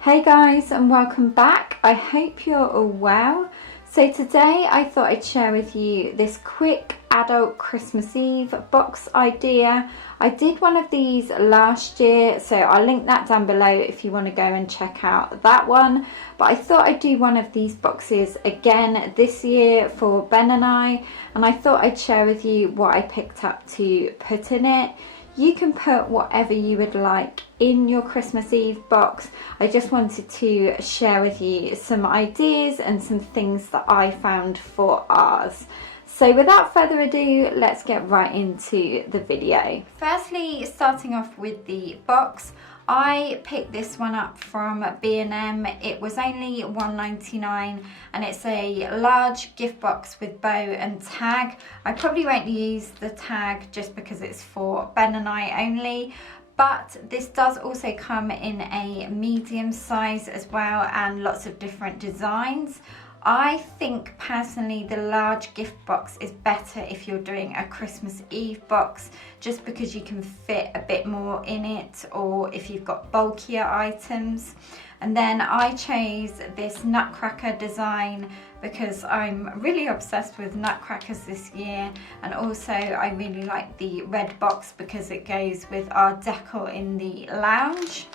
Hey guys, and welcome back. I hope you're all well. So today I thought I'd share with you this quick adult Christmas Eve box idea. I did one of these last year, so I'll link that down below if you want to go and check out that one. But I thought I'd do one of these boxes again this year for Ben and I thought I'd share with you what I picked up to put in it. You can put whatever you would like in your Christmas Eve box. I just wanted to share with you some ideas and some things that I found for ours. So without further ado, let's get right into the video. Firstly, starting off with the box, I picked this one up from B&M. It was only $1.99 and it's a large gift box with bow and tag. I probably won't use the tag just because it's for Ben and I only, but this does also come in a medium size as well and lots of different designs. I think personally the large gift box is better if you're doing a Christmas Eve box, just because you can fit a bit more in it, or if you've got bulkier items. And then I chose this nutcracker design because I'm really obsessed with nutcrackers this year, and also I really like the red box because it goes with our decor in the lounge.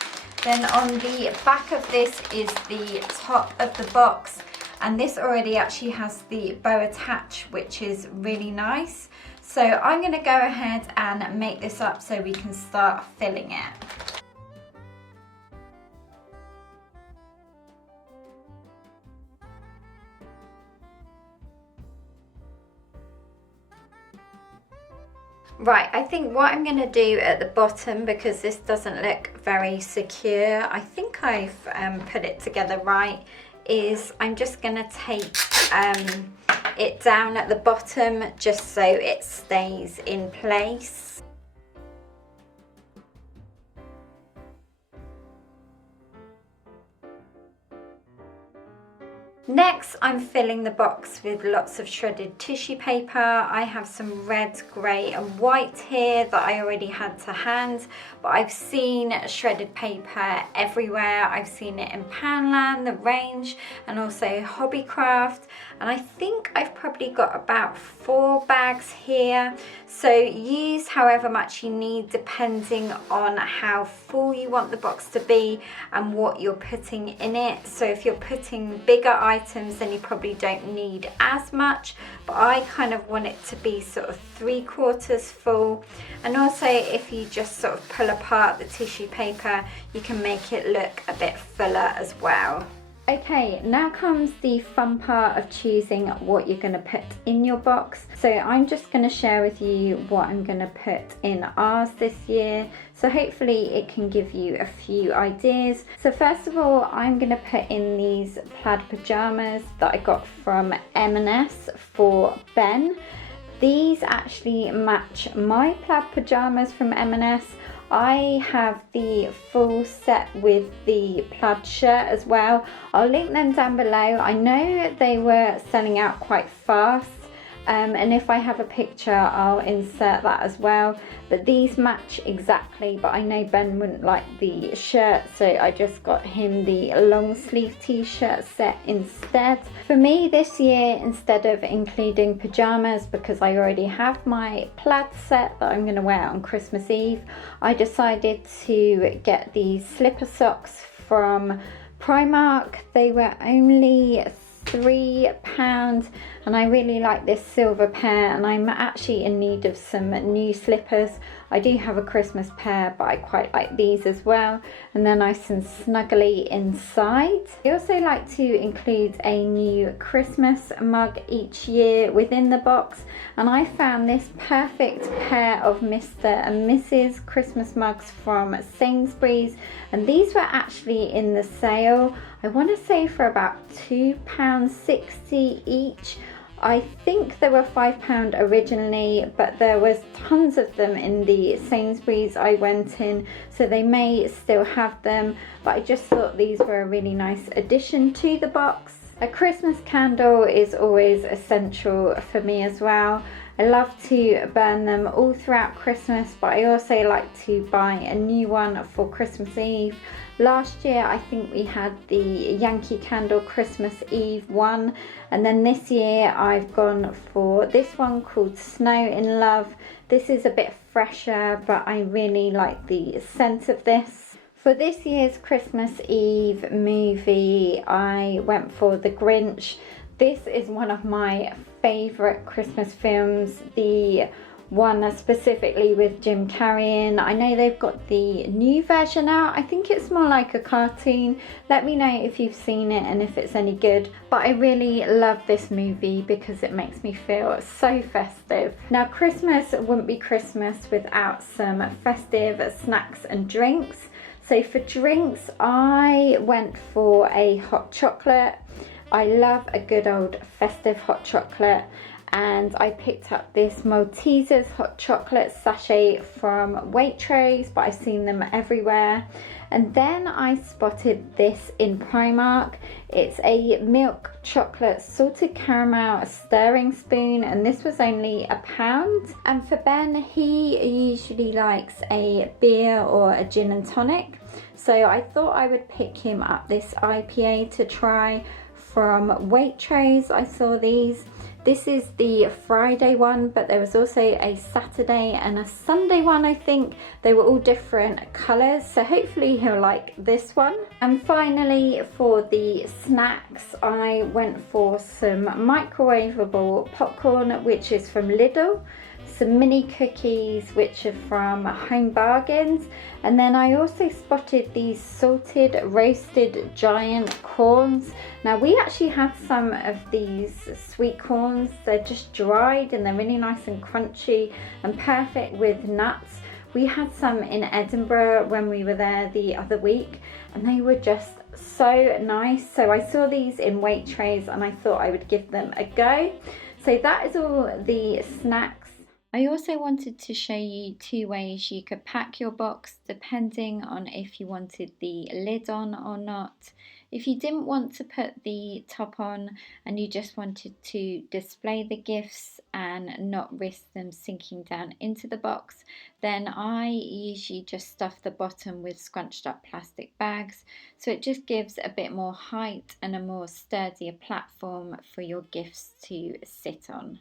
Then on the back of this is the top of the box. And this already actually has the bow attach, which is really nice. So I'm going to go ahead and make this up so we can start filling it. Right, I think what I'm going to do at the bottom, because this doesn't look very secure, I think I've put it together right, is I'm just going to take it down at the bottom just so it stays in place. Next, I'm filling the box with lots of shredded tissue paper. I have some red, grey and white here that I already had to hand, but I've seen shredded paper everywhere. I've seen it in Poundland, the range, and also Hobbycraft, and I think I've probably got about 4 bags here. So use however much you need depending on how full you want the box to be and what you're putting in it. So if you're putting bigger items, then you probably don't need as much, but I kind of want it to be sort of 3/4 full. And also if you just sort of pull apart the tissue paper, you can make it look a bit fuller as well. Okay, now comes the fun part of choosing what you're going to put in your box. So I'm just going to share with you what I'm going to put in ours this year. So hopefully it can give you a few ideas. So first of all, I'm going to put in these plaid pajamas that I got from M&S for Ben. These actually match my plaid pajamas from M&S. I have the full set with the plaid shirt as well. I'll link them down below. I know they were selling out quite fast, and if I have a picture I'll insert that as well. But these match exactly, but I know Ben wouldn't like the shirt, so I just got him the long sleeve t-shirt set instead. For me this year, instead of including pajamas, because I already have my plaid set that I'm going to wear on Christmas Eve, I decided to get these slipper socks from Primark. They were only £3 and I really like this silver pair, and I'm actually in need of some new slippers. I do have a Christmas pair, but I quite like these as well, and they're nice and snuggly inside. I also like to include a new Christmas mug each year within the box, and I found this perfect pair of Mr. and Mrs. Christmas mugs from Sainsbury's, and these were actually in the sale. I want to say for about £2.60 each. I think they were £5 originally, but there was tons of them in the Sainsbury's I went in, so they may still have them, but I just thought these were a really nice addition to the box. A Christmas candle is always essential for me as well. I love to burn them all throughout Christmas, but I also like to buy a new one for Christmas Eve. Last year I think we had the Yankee Candle Christmas Eve one, and then this year I've gone for this one called Snow in Love. This is a bit fresher, but I really like the scent of this. For this year's Christmas Eve movie, I went for The Grinch. This is one of my favourite Christmas films, the one specifically with Jim Carrey in. I know they've got the new version out. I think it's more like a cartoon. Let me know if you've seen it and if it's any good. But I really love this movie because it makes me feel so festive. Now, Christmas wouldn't be Christmas without some festive snacks and drinks. So for drinks, I went for a hot chocolate. I love a good old festive hot chocolate, and I picked up this Maltesers hot chocolate sachet from Waitrose, but I've seen them everywhere. And then I spotted this in Primark. It's a milk chocolate salted caramel stirring spoon, and this was only £1. And for Ben, he usually likes a beer or a gin and tonic, so I thought I would pick him up this IPA to try from Waitrose. I saw these. This is the Friday one, but there was also a Saturday and a Sunday one, I think. They were all different colours, so hopefully he'll like this one. And finally, for the snacks, I went for some microwavable popcorn, which is from Lidl, some mini cookies, which are from Home Bargains, and then I also spotted these salted roasted giant corns. Now, we actually had some of these sweet corns. They're just dried and they're really nice and crunchy and perfect with nuts. We had some in Edinburgh when we were there the other week, and they were just so nice. So I saw these in Waitrose and I thought I would give them a go. So that is all the snacks. I also wanted to show you 2 ways you could pack your box depending on if you wanted the lid on or not. If you didn't want to put the top on and you just wanted to display the gifts and not risk them sinking down into the box, then I usually just stuff the bottom with scrunched up plastic bags, so it just gives a bit more height and a more sturdier platform for your gifts to sit on.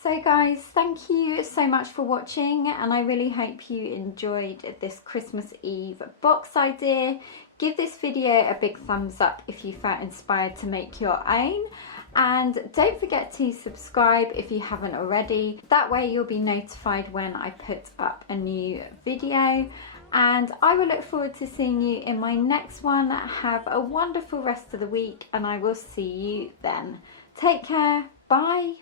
So guys, thank you so much for watching, and I really hope you enjoyed this Christmas Eve box idea. Give this video a big thumbs up if you felt inspired to make your own, and don't forget to subscribe if you haven't already. That way you'll be notified when I put up a new video, and I will look forward to seeing you in my next one. Have a wonderful rest of the week, and I will see you then. Take care. Bye.